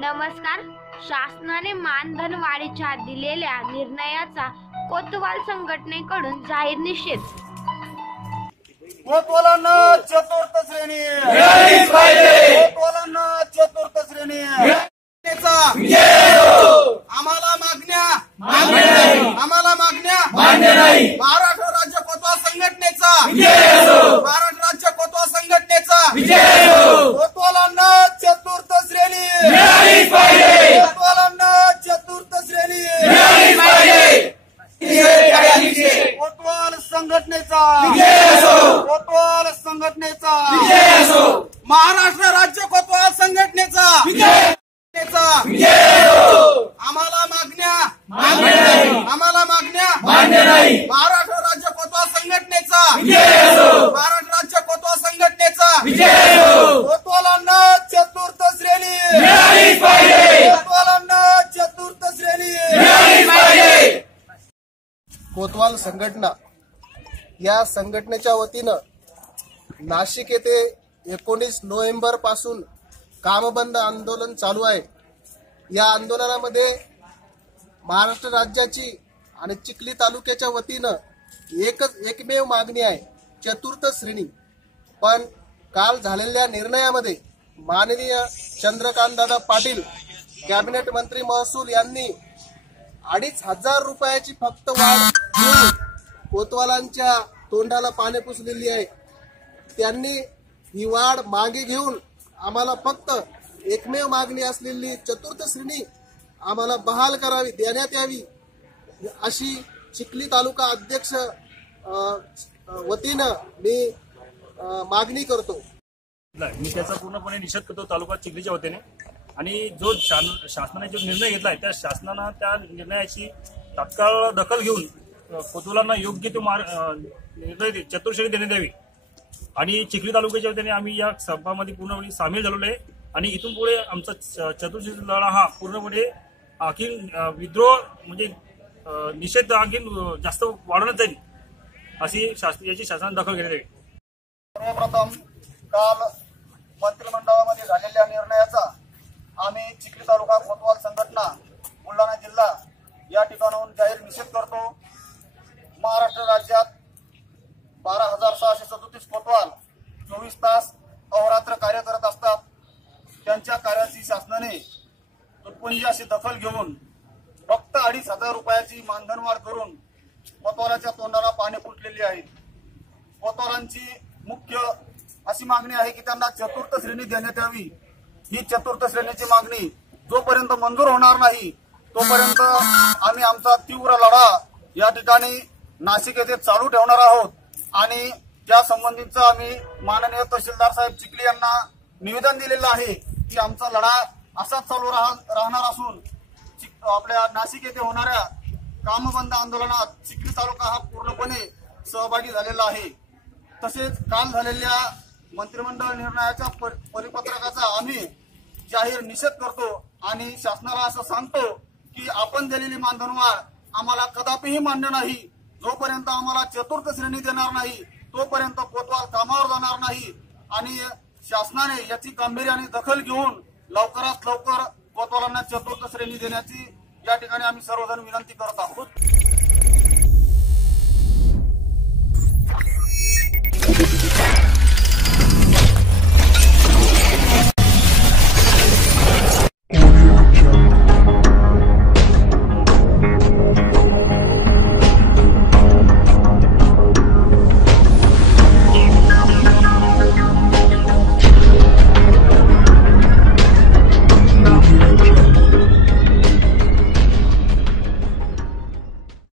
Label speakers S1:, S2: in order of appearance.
S1: नमस्कार. शासनाने मानधन वाढीच्या दिलेल्या निर्णयाचा कोतवाल संघटनेकडून जाहीर निषेध.
S2: कोतवालांना चतुर्थ श्रेणी. कोतवालांना चतुर्थ श्रेणी नेचा. आम्हाला मागण्या आम्हाला मागण्या महाराष्ट्र राज्य कोतवाल संघटनेचा महाराष्ट्र राज्य कोतवाल संघटनेचा कोतवालांना चतुर्थ श्रेणी कोतवालांना चतुर्थ श्रेणी कोतवाल संघटनेचा कोतवाल संघटनेचा महाराष्ट्र राज्य कोतवाल संघटनेचा नेचा. आम्हाला मागण्या आम्हाला मागण्या महाराष्ट्र राज्य कोतवाल संघटनेचा महाराष्ट्र राज्य कोतवाल संघटनेचा. कोतवालांना चतुर्थ श्रेणी. कोतवालांना चतुर्थ श्रेणी.
S3: कोतवाल संघटना या संघटनेच्या वतीनं नाशिक येथे एकोणीस नोव्हेंबरपासून कामबंद आंदोलन चालू आहे. या आंदोलनामध्ये महाराष्ट्र राज्याची आणि चिखली तालुक्याच्या वतीनं एकच एकमेव मागणी आहे चतुर्थ श्रेणी. पण काल झालेल्या निर्णयामध्ये माननीय चंद्रकांतदादा पाटील कॅबिनेट मंत्री महसूल यांनी अडीच हजार रुपयाची फक्त वाढ देऊन कोतवालांच्या तोंडाला पाने पुसलेली आहे. त्यांनी ही वाढ मागे घेऊन आम्हाला फक्त एकमेव मागणी असलेली चतुर्थ श्रेणी आम्हाला बहाल करावी देण्यात यावी अशी चिखली तालुका अध्यक्ष वतीनं मी मागणी करतो.
S4: मी त्याचा पूर्णपणे निषेध करतो तालुका चिखलीच्या वतीने. आणि जो शासनाने जो निर्णय घेतला आहे त्या शासनानं त्या निर्णयाची तात्काळ दखल घेऊन कोतुलांना योग्य तो मार निर्णय दे- चतुर्श्रेणी देण्यात यावी. आणि चिखली तालुक्याच्या वतीने आम्ही या सभामध्ये पूर्णपणे सामील झालेलो आहे. आणि इथून पुढे आमचा च- चतुर्श्रेणी लढा हा पूर्णपणे अखिल विद्रोह म्हणजे निषेध आणखी जास्त वाढवण्यात जाईल अशी शास्त्री याची शासनाने दखल घेण्यात येईल.
S2: सर्वप्रथम काल मंत्रिमंडळामध्ये झालेल्या निर्णयाचा आम्ही चिखली तालुका कोतवाल संघटना बुलढाणा जिल्हा या ठिकाणाहून जाहीर निषेध करतो. महाराष्ट्र राज्यात बारा हजार सहाशे सदोतीस कोतवाल चोवीस तास अहोरात्र कार्य करत असतात. त्यांच्या कार्याची शासनाने तुटपुंजी अशी दखल घेऊन अडीच हजार रुपयाची मानधनवाढ करून पतवाराच्या तोंडाला पाने फुटलेली आहेत पतवारांची मुख्य अशी मागणी आहे की त्यांना चतुर्थ श्रेणी देण्यात यावी. ही चतुर्थ श्रेणीची मागणी जोपर्यंत मंजूर होणार नाही तोपर्यंत आम्ही आमचा तीव्र लढा या ठिकाणी नाशिक येथे चालू ठेवणार आहोत. आणि त्या संबंधीचं आम्ही माननीय तहसीलदार साहेब चिखली यांना निवेदन दिलेलं आहे की आमचा लढा असाच चालू राहा- राहणार असून आपल्या नाशिक येथे होणाऱ्या कामबंद आंदोलनात चिखली तालुका हा पूर्णपणे सहभागी झालेला आहे. तसेच काल झालेल्या मंत्रिमंडळ निर्णयाच्या परिपत्रकाचा आम्ही जाहीर निषेध करतो आणि शासनाला असं सांगतो की आपण दिलेली मानधनवाढ आम्हाला कदापिही मान्य नाही. जोपर्यंत आम्हाला चतुर्थ श्रेणी देणार नाही तोपर्यंत कोतवाल कामावर जाणार नाही आणि शासनाने याची गांभीर्याने दखल घेऊन लवकरात लवकर कोतवालांना चतुर्थ श्रेणी देण्याची या ठिकाणी आम्ही सर्वजण विनंती करत आहोत.